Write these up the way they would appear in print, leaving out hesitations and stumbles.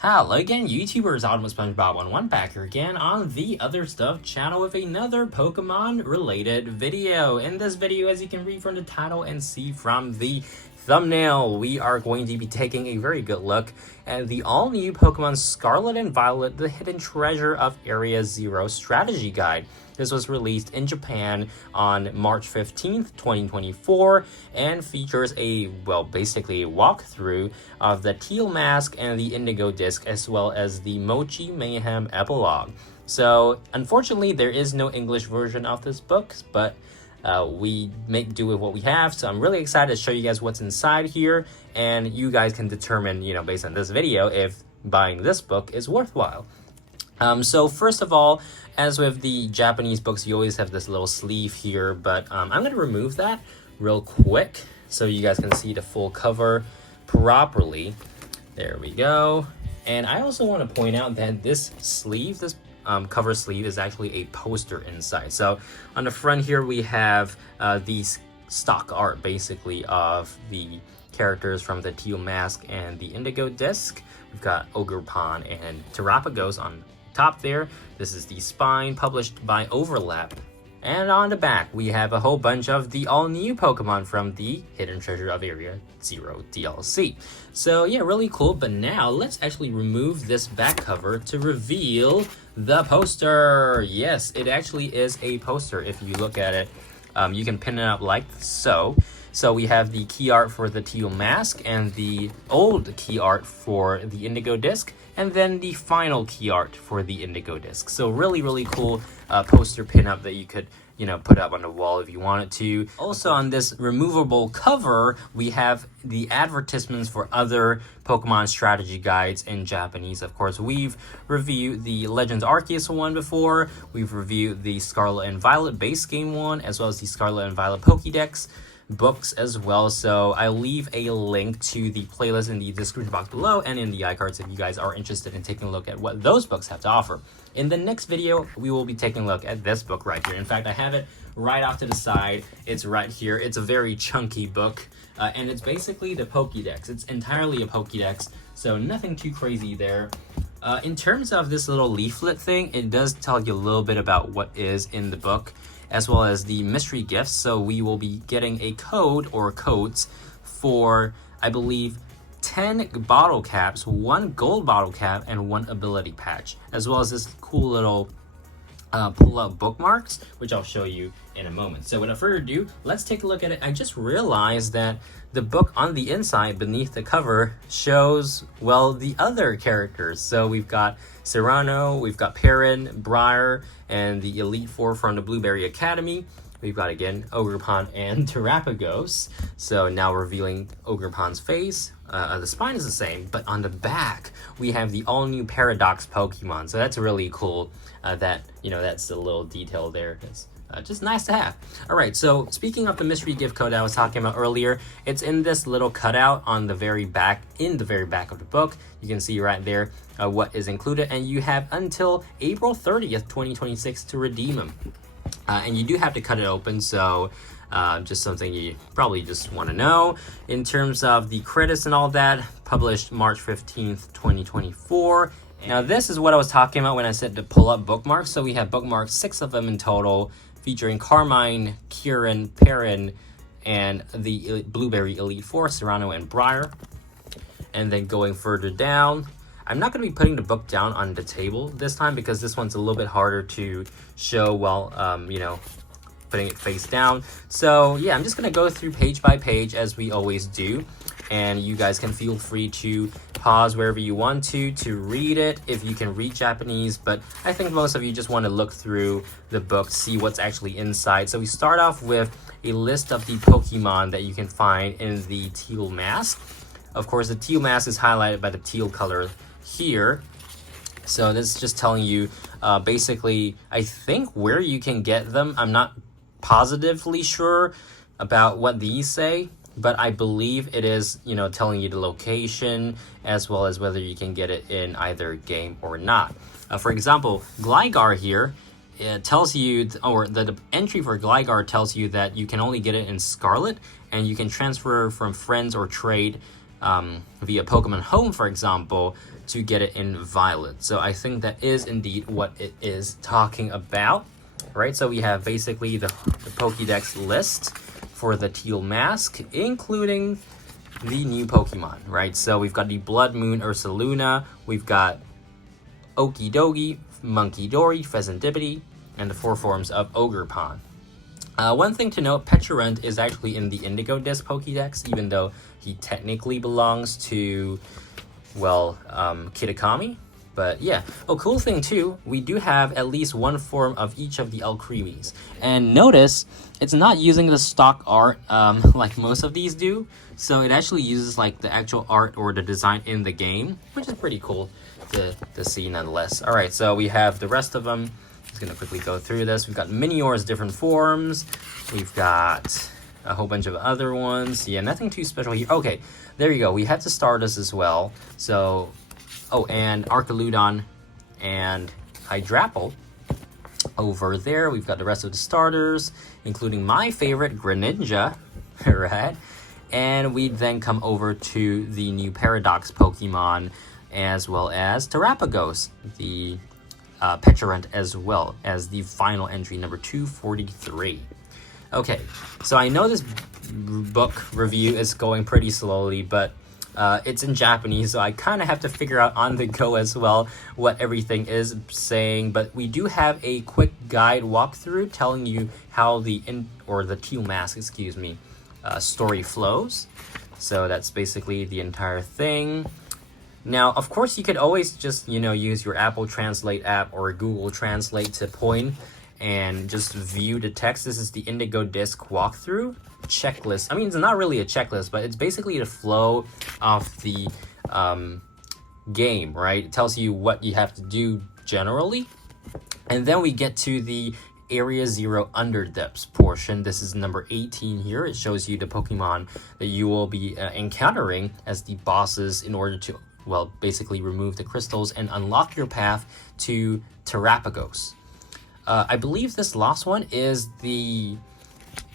Hello again, YouTubers, Autumn SpongeBob11 back here again on the Other Stuff channel with another Pokemon related video. In this video, as you can read from the title and see from the thumbnail, we are going to be taking a very good look at the all-new Pokemon Scarlet and Violet, the Hidden Treasure of Area Zero Strategy Guide. This was released in Japan on March 15th, 2024, and features basically a walkthrough of the Teal Mask and the Indigo disc, as well as the Mochi Mayhem Epilogue. So, unfortunately, there is no English version of this book, but we make do with what we have. So I'm really excited to show you guys what's inside here, and you guys can determine, based on this video, if buying this book is worthwhile. So first of all, as with the Japanese books, you always have this little sleeve here, but I'm going to remove that real quick so you guys can see the full cover properly. There we go. And I also want to point out that this sleeve, this cover sleeve, is actually a poster inside. So on the front here, we have these stock art basically of the characters from the Teal Mask and the Indigo disc. We've got Ogerpon and Terrapagos on top there. This is the spine, published by Overlap. And on the back, we have a whole bunch of the all-new Pokemon from the Hidden Treasure of Area Zero DLC. So yeah, really cool. But now let's actually remove this back cover to reveal the poster. Yes, it actually is a poster. If you look at it, you can pin it up like so. So we have the key art for the Teal Mask and the old key art for the Indigo disc, and then the final key art for the Indigo disc. So really, really cool poster pinup that you could, put up on the wall if you wanted to. Also on this removable cover, we have the advertisements for other Pokemon strategy guides in Japanese. Of course, we've reviewed the Legends Arceus one before. We've reviewed the Scarlet and Violet base game one, as well as the Scarlet and Violet Pokédex books as well. So I'll leave a link to the playlist in the description box below and in the iCards if you guys are interested in taking a look at what those books have to offer. In the next video, we will be taking a look at this book right here. In fact, I have it right off to the side. It's right here. It's a very chunky book, and it's basically the Pokédex. It's entirely a Pokédex, so nothing too crazy there. In terms of this little leaflet thing, it does tell you a little bit about what is in the book, as well as the mystery gifts. So we will be getting a code or codes for, I believe, 10 bottle caps, 1 gold bottle cap, and 1 ability patch, as well as this cool little pull-out bookmarks, which I'll show you in a moment. So without further ado, let's take a look at it. I just realized that the book on the inside, beneath the cover, shows, the other characters. So we've got Serrano, we've got Perrin, Briar, and the Elite Four from the Blueberry Academy. We've got, again, Ogerpon and Terrapagos. So now revealing Ogerpon's face. The spine is the same, but on the back, we have the all-new Paradox Pokemon. So that's really cool that's a little detail there. It's just nice to have. All right, so speaking of the mystery gift code I was talking about earlier, it's in this little cutout on the very back, of the book. You can see right there what is included, and you have until April 30th, 2026 to redeem them. And you do have to cut it open, so just something you probably just want to know. In terms of the credits and all that, published March 15th, 2024. Now this is what I was talking about when I said to pull up bookmarks. So we have bookmarks, 6 of them in total, featuring Carmine, Kieran, Perrin, and the Blueberry Elite Four, Serrano and Briar. And then going further down, I'm not going to be putting the book down on the table this time because this one's a little bit harder to show while, putting it face down. So yeah, I'm just going to go through page by page as we always do. And you guys can feel free to pause wherever you want to read it if you can read Japanese. But I think most of you just want to look through the book, see what's actually inside. So we start off with a list of the Pokemon that you can find in the Teal Mask. Of course, the Teal Mask is highlighted by the teal color here. So this is just telling you basically, I think, where you can get them. I'm not positively sure about what these say, but I believe it is, telling you the location as well as whether you can get it in either game or not. For example, Gligar here, it tells you, or the entry for Gligar tells you that you can only get it in Scarlet, and you can transfer from friends or trade via Pokemon Home, for example, to get it in Violet. So I think that is indeed what it is talking about, right? So we have basically the Pokédex list for the Teal Mask, including the new Pokemon, right? So we've got the Blood Moon Ursaluna, we've got Okidogi, Monkey Dory, Pheasantipity, and the 4 forms of Ogerpon. One thing to note, Petulant is actually in the Indigo Disc Pokédex, even though he technically belongs to, well, Kitakami. But yeah, cool thing too, we do have at least one form of each of the Alcremies. And notice, it's not using the stock art like most of these do. So it actually uses like the actual art or the design in the game, which is pretty cool to see nonetheless. Alright, so we have the rest of them. Just gonna quickly go through this. We've got Minior's different forms. We've got a whole bunch of other ones. Yeah, nothing too special here. Okay, there you go. We had to Stardust as well. So, and Archaludon and Hydrapple. Over there, we've got the rest of the starters, including my favorite, Greninja, right? And we then come over to the new Paradox Pokemon, as well as Terrapagos, the Petulant, as well as the final entry, number 243. Okay, so I know this book review is going pretty slowly, but it's in Japanese, so I kind of have to figure out on the go as well what everything is saying. But we do have a quick guide walkthrough telling you how the Teal Mask, excuse me, story flows. So that's basically the entire thing. Now, of course, you could always just, use your Apple Translate app or Google Translate to point and just view the text. This is the Indigo Disc walkthrough checklist. I mean, it's not really a checklist, but it's basically the flow of the game, right? It tells you what you have to do generally. And then we get to the Area 0 Underdepths portion. This is number 18 here. It shows you the Pokemon that you will be encountering as the bosses in order to, well, basically remove the crystals and unlock your path to Terrapagos. I believe this last one is the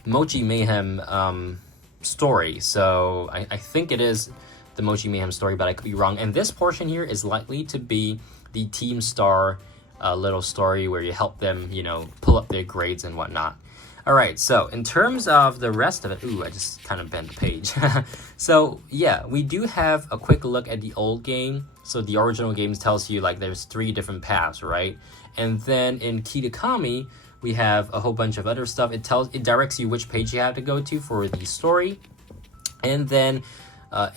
Mochi Mayhem story. So I think it is the Mochi Mayhem story, but I could be wrong. And this portion here is likely to be the Team Star little story where you help them, pull up their grades and whatnot. All right, so in terms of the rest of it, I just kind of bent the page. So yeah, we do have a quick look at the old game. So the original game tells you like there's 3 different paths, right? And then in Kitakami, we have a whole bunch of other stuff. It directs you which page you have to go to for the story. And then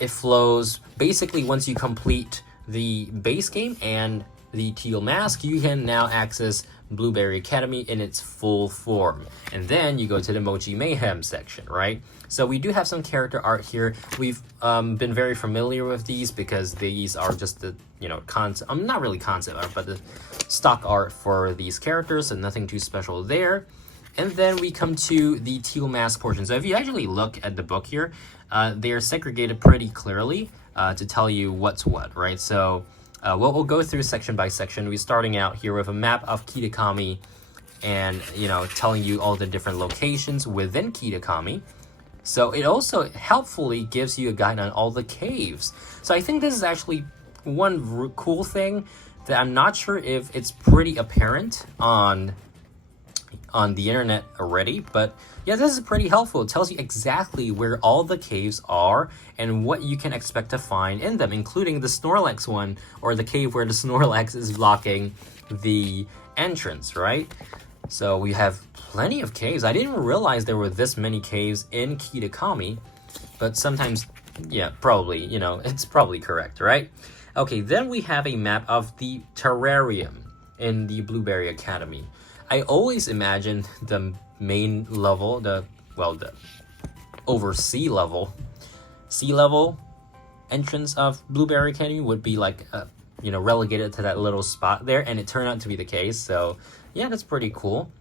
it flows basically once you complete the base game and the Teal Mask, you can now access Blueberry Academy in its full form. And then you go to the Mochi Mayhem section, right? So we do have some character art here. We've been very familiar with these because these are just the, concept, not really concept art, but the stock art for these characters, so nothing too special there. And then we come to the Teal Mask portion. So if you actually look at the book here, they are segregated pretty clearly to tell you what's what, right? So we'll go through section by section. We're starting out here with a map of Kitakami and, telling you all the different locations within Kitakami. So it also helpfully gives you a guide on all the caves. So I think this is actually one cool thing that I'm not sure if it's pretty apparent on the internet already, but yeah, this is pretty helpful. It tells you exactly where all the caves are and what you can expect to find in them, including the Snorlax one, or the cave where the Snorlax is blocking the entrance, right? So we have plenty of caves. I didn't realize there were this many caves in Kitakami, but sometimes, yeah, probably, it's probably correct, right? Okay, then we have a map of the terrarium in the Blueberry Academy. I always imagine the main level, the over sea level entrance of Blueberry Academy would be like, relegated to that little spot there, and it turned out to be the case. So yeah, that's pretty cool.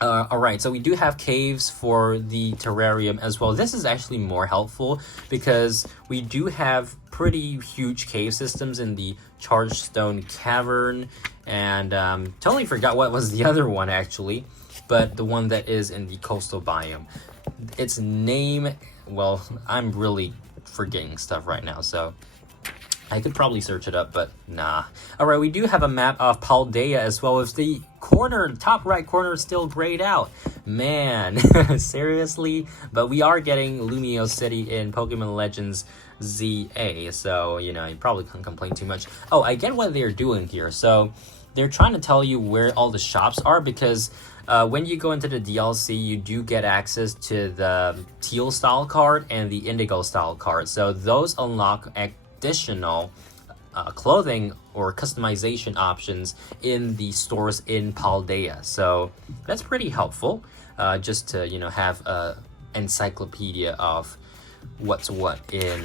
All right, so we do have caves for the terrarium as well. This is actually more helpful because we do have pretty huge cave systems in the Chargestone Cavern, and totally forgot what was the other one actually, but the one that is in the coastal biome. Its name, well, I'm really forgetting stuff right now, so I could probably search it up, but nah. Alright, we do have a map of Paldea as well, with the top right corner still grayed out. Man, seriously? But we are getting Lumio City in Pokemon Legends ZA, so, you probably can't complain too much. Oh, I get what they're doing here. So, they're trying to tell you where all the shops are, because when you go into the DLC, you do get access to the Teal style card and the Indigo style card. So, those unlock additional clothing or customization options in the stores in Paldea. So that's pretty helpful, just to have a encyclopedia of what's what in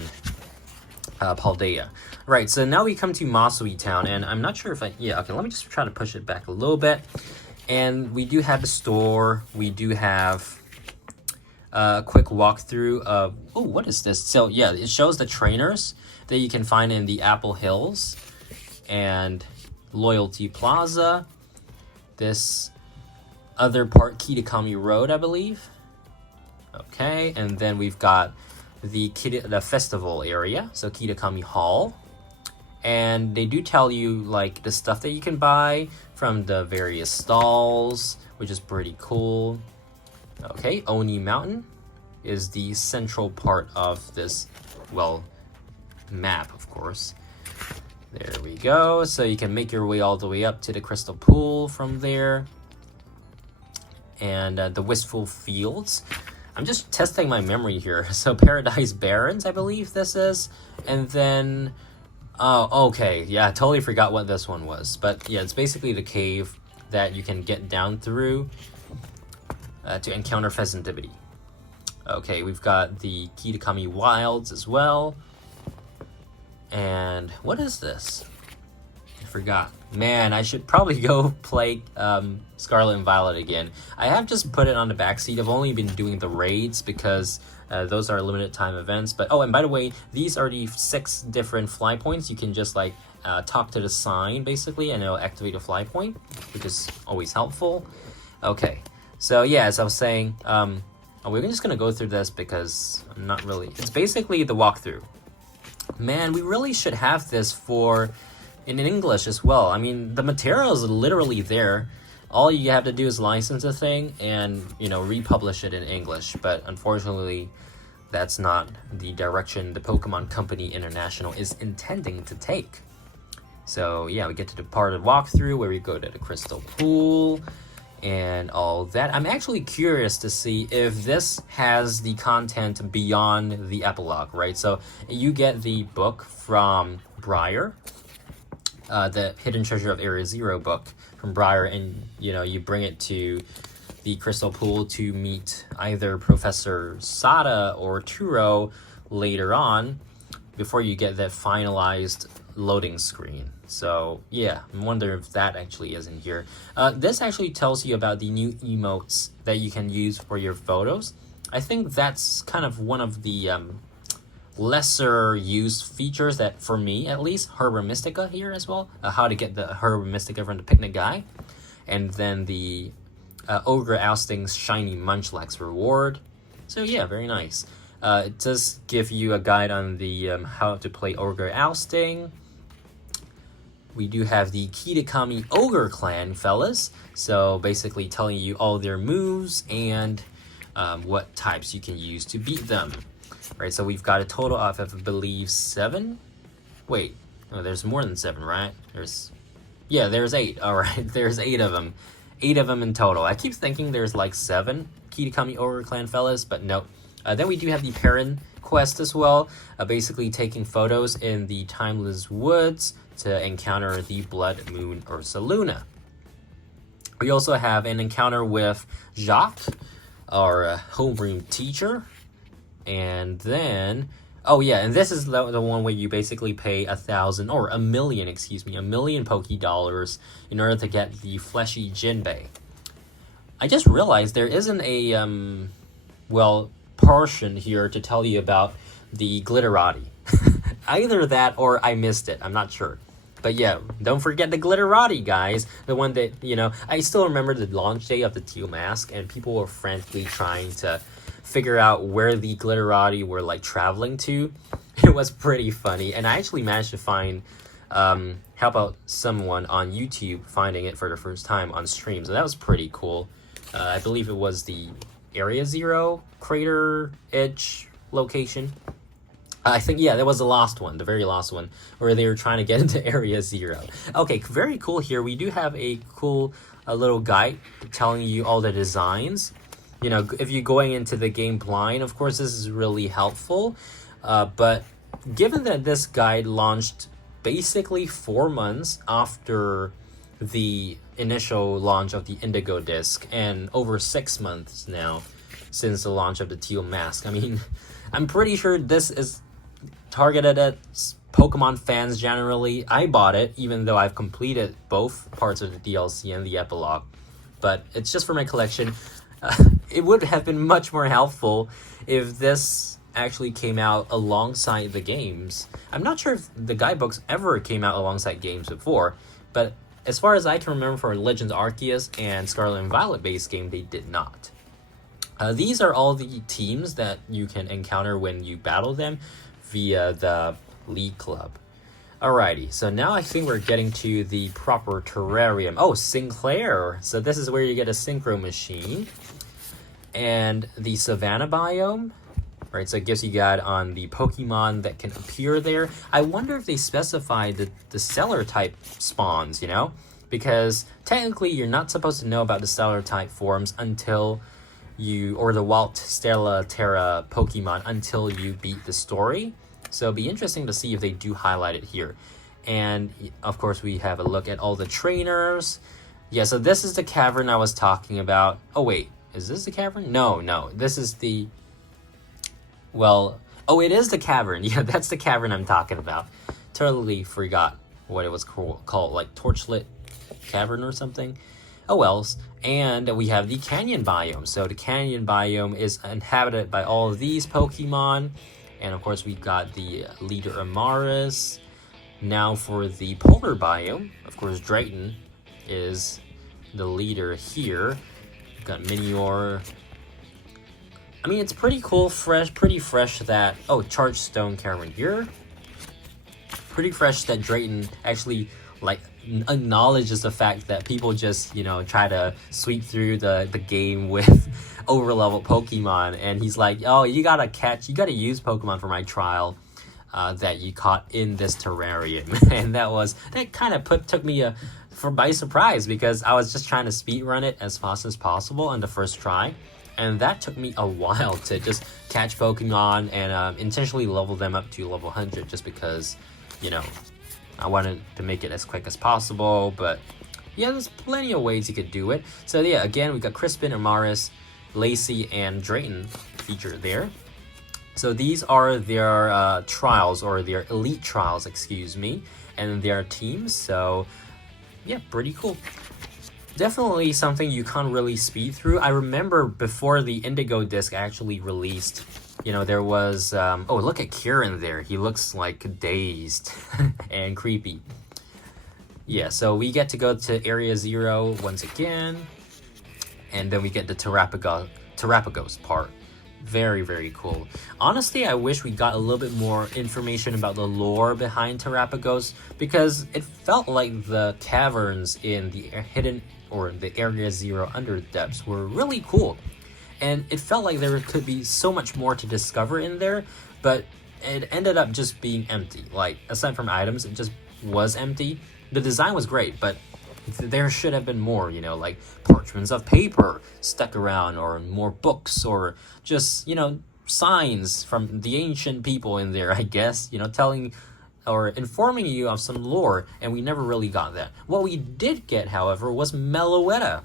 Paldea. Right, so now we come to Masui Town, and I'm not sure if okay, let me just try to push it back a little bit. And we do have a store, we do have a quick walkthrough of, oh, what is this? So yeah, it shows the trainers that you can find in the Apple Hills and Loyalty Plaza. This other part, Kitakami Road, I believe. Okay, and then we've got the festival area, so Kitakami Hall. And they do tell you like the stuff that you can buy from the various stalls, which is pretty cool. Okay, Oni Mountain is the central part of this, well, map, of course. There we go. So you can make your way all the way up to the Crystal Pool from there. And the Wistful Fields. I'm just testing my memory here. So Paradise Barrens, I believe this is. And then, oh, okay. Yeah, I totally forgot what this one was. But yeah, it's basically the cave that you can get down through to encounter Pheasantivity. Okay, we've got the Kitakami Wilds as well. And what is this? I forgot. Man, I should probably go play Scarlet and Violet again. I have just put it on the backseat. I've only been doing the raids because those are limited time events. But oh, and by the way, these are the 6 different fly points. You can just like talk to the sign basically, and it'll activate a fly point, which is always helpful. Okay, so yeah, as I was saying, we're just gonna go through this because I'm not really. It's basically the walkthrough. Man, we really should have this in English as well. I mean, the material is literally there. All you have to do is license the thing and, republish it in English. But unfortunately, that's not the direction the Pokemon Company International is intending to take. So yeah, we get to the part of walkthrough where we go to the Crystal Pool and all that. I'm actually curious to see if this has the content beyond the epilogue, right? So you get the book from Briar, the Hidden Treasure of Area Zero book from Briar, and you bring it to the Crystal Pool to meet either Professor Sada or Turo later on before you get that finalized loading screen. So yeah, I wonder if that actually is in here. This actually tells you about the new emotes that you can use for your photos. I think that's kind of one of the lesser used features that, for me at least, Herba Mystica here as well. How to get the Herba Mystica from the picnic guy. And then the Ogre Ousting's Shiny Munchlax reward. So yeah, very nice. It does give you a guide on the how to play Ogre Ousting. We do have the Kitakami Ogre Clan, fellas. So basically telling you all their moves and what types you can use to beat them. Right, so we've got a total of, I believe, 7? Wait, no, there's more than 7, right? There's 8. All right, there's 8 of them. 8 of them in total. I keep thinking there's like 7 Kitakami Ogre Clan fellas, but no. Then we do have the Perrin quest as well, basically taking photos in the Timeless Woods to encounter the Blood Moon Ursaluna. We also have an encounter with Jacques, our homeroom teacher. And then, oh yeah, and this is the one where you basically pay 1,000 or a million Poke Dollars in order to get the fleshy Jinbei. I just realized there isn't a portion here to tell you about the Glitterati. Either that or I missed it. I'm not sure. But yeah, don't forget the Glitterati, guys. The one that, I still remember the launch day of the Teal Mask, and people were frantically trying to figure out where the glitterati were like traveling to. It was pretty funny, and I actually managed to find help out someone on YouTube finding it for the first time on stream, so that was pretty cool. I believe it was the Area Zero crater edge location. I think, yeah, that was the last one, the very last one, where they were trying to get into Area Zero. Okay, very cool here. We do have a cool little guide telling you all the designs. You know, if you're going into the game blind, of course, this is really helpful. But given that this guide launched basically 4 months after the initial launch of the Indigo disc, and over 6 months now since the launch of the Teal Mask, I mean, I'm pretty sure this is targeted at Pokemon fans generally. I bought it, even though I've completed both parts of the DLC and the Epilogue. But it's just for my collection. It would have been much more helpful if this actually came out alongside the games. I'm not sure if the guidebooks ever came out alongside games before, but as far as I can remember for Legends Arceus and Scarlet and Violet based game, they did not. These are all the teams that you can encounter when you battle them via the League Club. Alrighty, so now I think we're getting to the proper terrarium. Oh, Sinclair! So this is where you get a synchro machine. And the Savannah biome. Right, so it gives you guide on the Pokemon that can appear there. I wonder if they specify the Stellar type spawns, you know? Because technically you're not supposed to know about the Stellar type forms until you, or the Wild Stella Terra Pokemon until you beat the story. So it'll be interesting to see if they do highlight it here. And of course we have a look at all the trainers. Yeah, so this is the cavern I was talking about. Oh wait, is this the cavern? No, this is the... Well, oh, it is the cavern. Yeah, that's the cavern I'm talking about. Totally forgot what it was called, like Torchlit Cavern or something. Oh, well. And we have the canyon biome. So the canyon biome is inhabited by all of these Pokemon. And of course, we've got the leader Amaris. Now for the polar biome, of course, Drayton is the leader here. We've got Minior. I mean, it's pretty cool, pretty fresh that... Oh, Charged Stone Cavern here. Pretty fresh that Drayton actually, like, acknowledges the fact that people just, you know, try to sweep through the game with over-leveled Pokemon. And he's like, oh, you gotta use Pokemon for my trial that you caught in this terrarium. And that kind of took me by surprise, because I was just trying to speedrun it as fast as possible on the first try. And that took me a while to just catch Pokemon and intentionally level them up to level 100 just because, you know, I wanted to make it as quick as possible. But yeah, there's plenty of ways you could do it. So yeah, again, we got Crispin, Amaris, Lacey, and Drayton featured there. So these are their trials, or their elite trials, excuse me, and their teams. So yeah, pretty cool. Definitely something you can't really speed through. I remember before the Indigo disc actually released, you know, there was... oh, look at Kieran there. He looks like dazed and creepy. Yeah, so we get to go to Area Zero once again. And then we get the Terrapagos part. Very, very cool. Honestly, I wish we got a little bit more information about the lore behind Terrapagos, because it felt like the caverns in the hidden, or the Area Zero Underdepths, were really cool. And it felt like there could be so much more to discover in there, but it ended up just being empty. Like, aside from items, it just was empty. The design was great, but there should have been more, you know, like parchments of paper stuck around, or more books, or just, you know, signs from the ancient people in there, I guess, you know, telling or informing you of some lore, and we never really got that. What we did get, however, was Meloetta.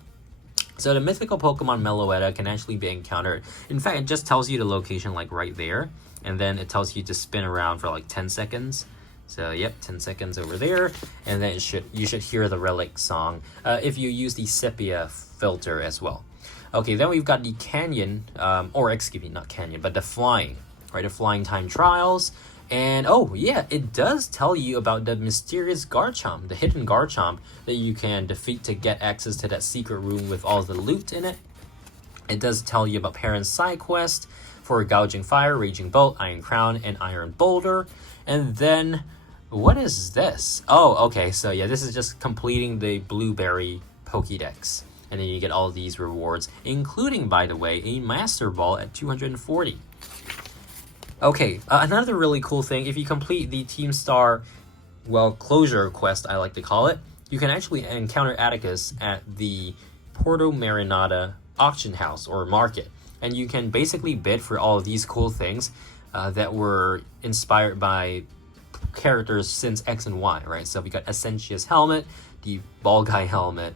So the mythical Pokemon Meloetta can actually be encountered. In fact, it just tells you the location, like right there, and then it tells you to spin around for like 10 seconds. So yep, 10 seconds over there, and then you should hear the relic song if you use the sepia filter as well. Okay, then we've got the canyon, or excuse me, not canyon, but the flying, right? The flying time trials. And oh yeah, it does tell you about the mysterious Garchomp, the hidden Garchomp that you can defeat to get access to that secret room with all the loot in it. It does tell you about parents' side quest for Gouging Fire, Raging Bolt, Iron Crown, and Iron Boulder. And then, what is this? Oh, okay, so yeah, this is just completing the Blueberry Pokédex. And then you get all these rewards, including, by the way, a Master Ball at 240. Okay, another really cool thing, if you complete the Team Star, well, closure quest, I like to call it, you can actually encounter Atticus at the Porto Marinada auction house or market. And you can basically bid for all of these cool things that were inspired by characters since X and Y, right? So we got Essentia's helmet, the Ball Guy helmet.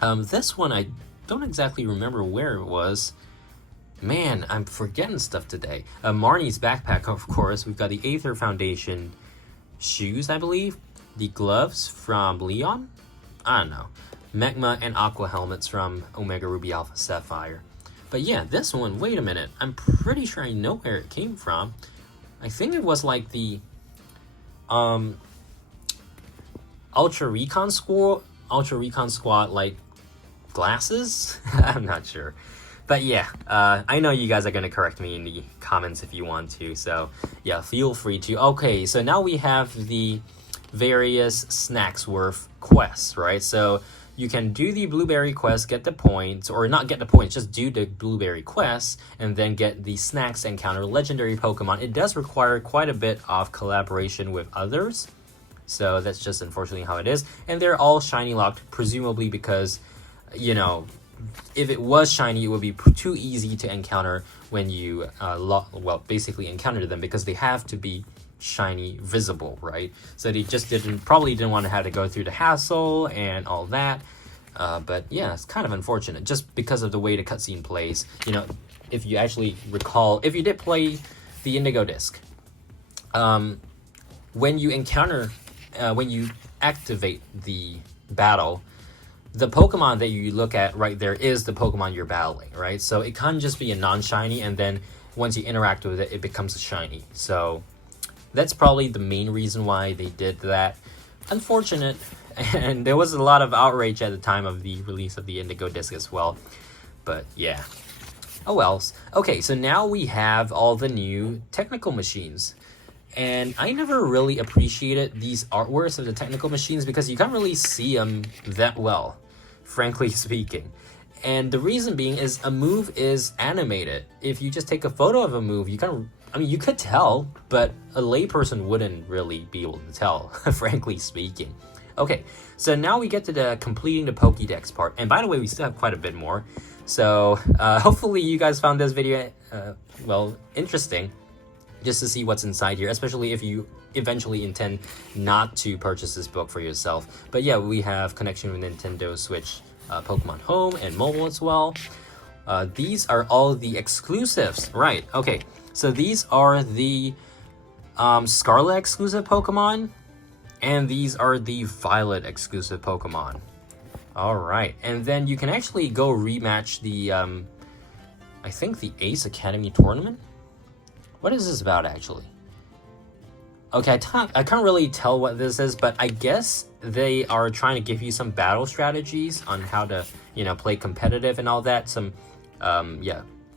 This one, I don't exactly remember where it was. Man, I'm forgetting stuff today. Marnie's backpack, of course. We've got the Aether Foundation shoes, I believe. The gloves from Leon? I don't know. Magma and Aqua helmets from Omega Ruby Alpha Sapphire. But yeah, this one, wait a minute. I'm pretty sure I know where it came from. I think it was like the Ultra Recon Squad like glasses? I'm not sure. But yeah, I know you guys are going to correct me in the comments if you want to. So yeah, feel free to. Okay, so now we have the various snacks worth quests, right? So you can do the Blueberry quest, get the points, or not get the points, just do the Blueberry quest, and then get the snacks and encounter legendary Pokemon. It does require quite a bit of collaboration with others, so that's just unfortunately how it is. And they're all shiny locked, presumably because, you know, if it was shiny, it would be too easy to encounter when you, basically encounter them, because they have to be shiny visible, right? So they just probably didn't want to have to go through the hassle and all that. But yeah, it's kind of unfortunate just because of the way the cutscene plays. You know, if you actually recall, if you did play the Indigo disc, when you encounter, when you activate the battle, the Pokemon that you look at right there is the Pokemon you're battling, right? So it can't just be a non-shiny, and then once you interact with it, it becomes a shiny. So that's probably the main reason why they did that. Unfortunate, and there was a lot of outrage at the time of the release of the Indigo disc as well. But yeah. Oh well. Okay, so now we have all the new technical machines. And I never really appreciated these artworks of the technical machines because you can't really see them that well, frankly speaking. And the reason being is a move is animated. If you just take a photo of a move, you you could tell, but a layperson wouldn't really be able to tell, frankly speaking. Okay, so now we get to the completing the Pokédex part. And by the way, we still have quite a bit more. So hopefully you guys found this video, interesting, just to see what's inside here, especially if you eventually intend not to purchase this book for yourself. But yeah, we have connection with Nintendo Switch, Pokemon Home, and mobile as well. These are all the exclusives, right? Okay, so these are the Scarlet exclusive Pokemon, and these are the Violet exclusive Pokemon. All right, and then you can actually go rematch the, I think the Ace Academy tournament. What is this about, actually? Okay, I can't really tell what this is, but I guess they are trying to give you some battle strategies on how to, play competitive and all that. Some,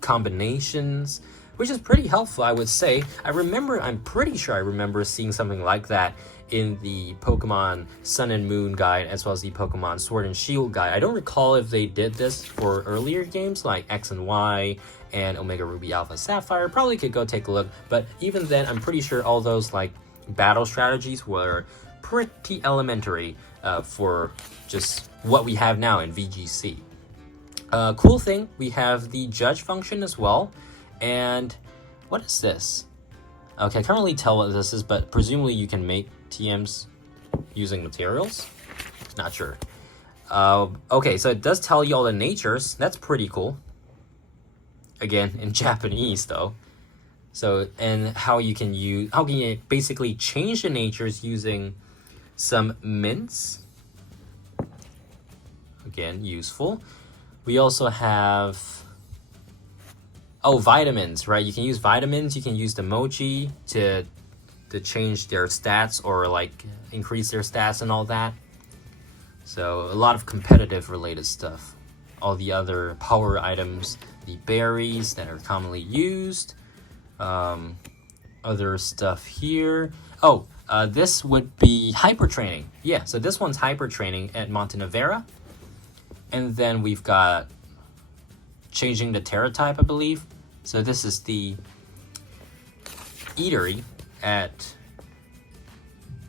combinations, which is pretty helpful, I would say. I'm pretty sure I remember seeing something like that in the Pokemon Sun and Moon guide, as well as the Pokemon Sword and Shield guide. I don't recall if they did this for earlier games like X and Y and Omega Ruby Alpha Sapphire. Probably could go take a look, but even then, I'm pretty sure all those like battle strategies were pretty elementary for just what we have now in VGC. Cool thing, we have the judge function as well. And what is this? Okay, I can't really tell what this is, but presumably you can make TMs using materials? Not sure. Okay, so it does tell you all the natures. That's pretty cool. Again, in Japanese though. So, and how you can basically change the natures using some mints. Again, useful. We also have, vitamins, right? You can use vitamins, you can use the Mochi to change their stats or like increase their stats and all that. So a lot of competitive related stuff. all the other power items, the berries that are commonly used, other stuff here. Oh, this would be hyper training. Yeah, so this one's hyper training at Montenevera. And then we've got changing the Terra type, I believe. So this is the eatery at,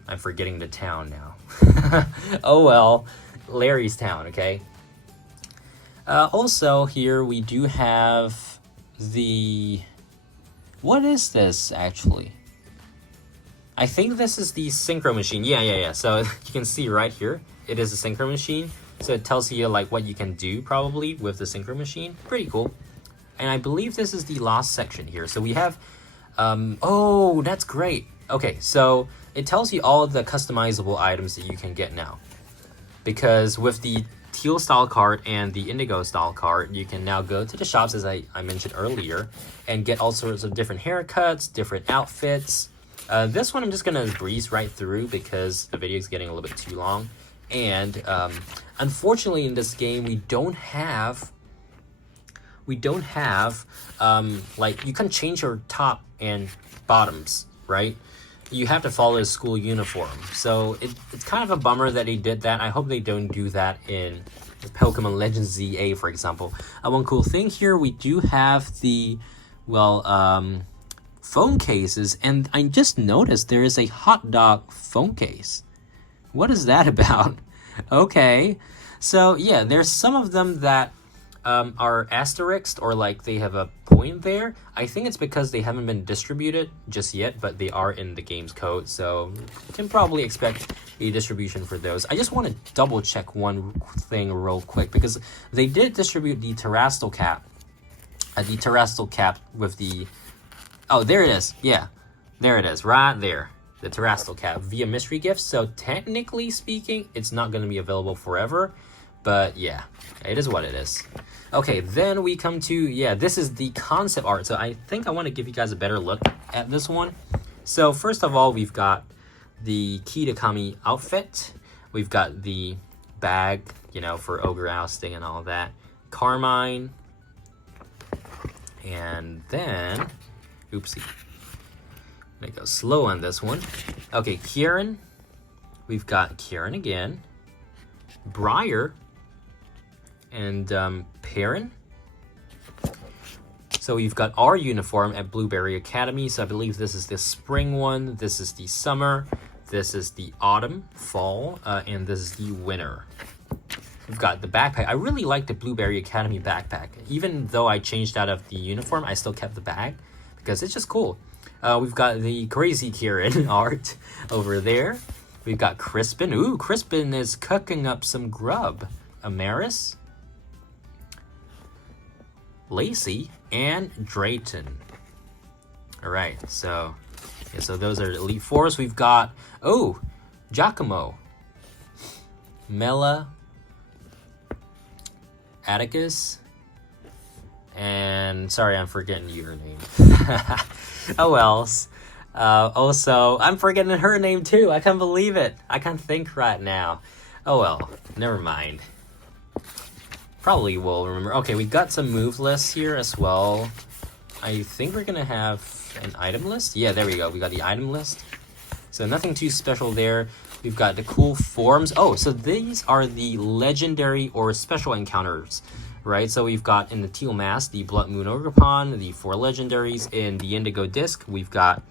I'm forgetting the town now. Oh well, Larry's town, okay? Also here we do have the, what is this actually? I think this is the synchro machine. Yeah. So you can see right here, it is a synchro machine. So it tells you like what you can do probably with the synchro machine. Pretty cool. And I believe this is the last section here. So we have, oh, that's great. Okay, so it tells you all the customizable items that you can get now. Because with the Teal style card and the Indigo style card, you can now go to the shops, as I mentioned earlier, and get all sorts of different haircuts, different outfits. This one I'm just gonna breeze right through because the video is getting a little bit too long. And unfortunately in this game we don't have like, you can change your top and bottoms, right? You have to follow a school uniform. So it's kind of a bummer that they did that. I hope they don't do that in Pokemon Legends ZA, for example. One cool thing here, we do have the, well, phone cases, and I just noticed there is a hot dog phone case. What is that about? Okay, so yeah, there's some of them that are asterisked, or like they have a point there. I think it's because they haven't been distributed just yet, but they are in the game's code, so you can probably expect a distribution for those. I just want to double check one thing real quick, because they did distribute the Terastal cap. The Terastal cap with the, oh, there it is. Yeah, there it is, right there. The Terastal cap via mystery gifts. So technically speaking, it's not going to be available forever, but yeah, it is what it is. Okay, then we come to, yeah, this is the concept art. So I think I want to give you guys a better look at this one. So first of all, we've got the Kitakami outfit. We've got the bag, you know, for ogre ousting and all that. Carmine. And then, oopsie. I'm gonna go slow on this one. Okay, Kieran. We've got Kieran again. Briar. And Perrin. So we've got our uniform at Blueberry Academy. So I believe this is the spring one. This is the summer. This is the autumn, fall, and this is the winter. We've got the backpack. I really like the Blueberry Academy backpack. Even though I changed out of the uniform, I still kept the bag because it's just cool. We've got the crazy Kieran art over there. We've got Crispin. Ooh, Crispin is cooking up some grub. Amaris, Lacey, and Drayton. All right, so yeah, so those are Elite Fours. We've got, oh, Giacomo, Mela, Atticus, and sorry, I'm forgetting your name. Oh well. Also, I'm forgetting her name too. I can't believe it. I can't think right now. Oh well, never mind. Probably will remember. Okay, we got some move lists here as well. I think we're gonna have an item list. Yeah, there we go. We got the item list. So nothing too special there. We've got the cool forms. Oh, so these are the legendary or special encounters, right? So we've got in the Teal Mask, the Blood Moon Ogerpon, the 4 legendaries. In the Indigo Disc, we've got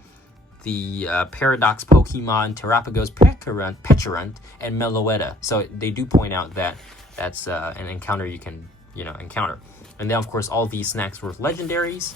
the Paradox Pokemon, Terrapagos, Petulant, and Meloetta. So they do point out that that's an encounter you can, encounter. And then, of course, all these snacks were legendaries.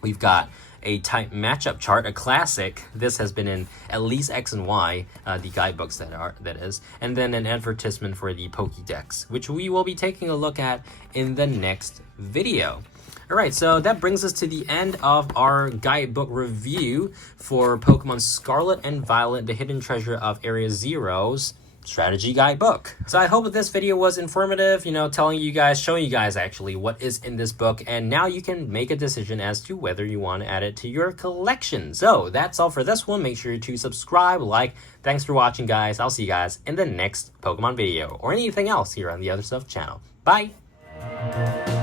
We've got a type matchup chart, a classic. This has been in at least X and Y, the guidebooks that is. And then an advertisement for the Pokédex, which we will be taking a look at in the next video. All right, so that brings us to the end of our guidebook review for Pokemon Scarlet and Violet, the Hidden Treasure of Area Zero's strategy guidebook. So I hope that this video was informative, showing you guys actually what is in this book, and now you can make a decision as to whether you want to add it to your collection. So that's all for this one. Make sure to subscribe, like. Thanks for watching, guys. I'll see you guys in the next Pokemon video or anything else here on the Other Stuff channel. Bye! bye.